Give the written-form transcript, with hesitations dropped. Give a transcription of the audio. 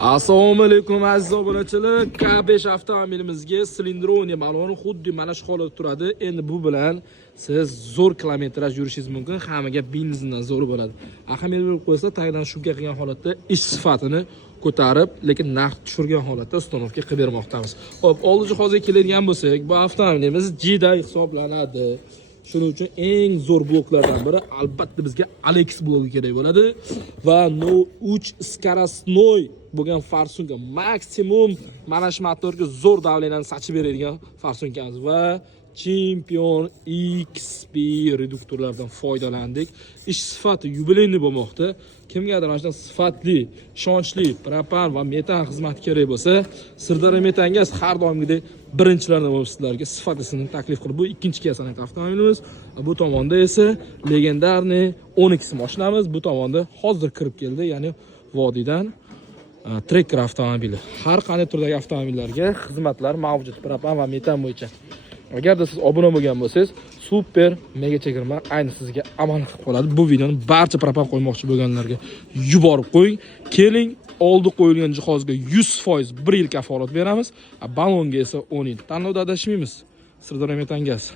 Assalomu alaykum aziz obunachilar. K5 avtomobilimizga silindroniya baloni xuddi mana shu holatda turadi. Endi bu bilan siz zo'r kilometraj yurishingiz mumkin. Hammaga benzindan zo'r bo'ladi. Ahamiyat berib qo'ysa, tagdan shunga qilgan holatda ish sifatini ko'tarib, lekin narx tushirgan holatda ustanovka qilib bermoqdamiz. Xo'p, oldi jihozga keladigan bo'lsak, bu avtomobilimiz Jida hisoblanadi. Shuning uchun eng zo'r bloklardan biri albatta bizga Alex bloki kerak bo'ladi va No 3 скоростной bo'lgan farsunka maksimum mana shu motorga zo'r davleniyani sachib beradigan farsunkamiz va Champion XP reduktorlardan foydalandik. Ish sifati yubileyni bo'lmoqda. Kimgadir mana shunday sifatli, ishonchli propan va metan xizmat kerak bo'lsa, Sirdaryo Metangaz har doimgidek birinchilardan bo'lib sizlarga sifatisini taklif qilib, bu ikkinchi Kia avtomobilimiz. Bu tomonda esa legendarniy 12 mashinamiz, bu tomonda hozir kirib keldi, ya'ni vodiydan Tracker avtomobili. Har qanday turdagi avtomobillarga xizmatlar mavjud propan va metan bo'yicha. Agarda siz obuna bo'lgan bo'lsangiz, super mega chegirma ayni sizga amal qilib qoladi. Bu videoni barcha propan qo'ymoqchi bo'lganlarga yuborib qo'ying. Keling, oldi qo'yilgan jihozga 100% 1 yil kafolat beramiz. Balonga esa 10 yil. Tanlovda adashmaymiz. Sirdaryo Metangaz.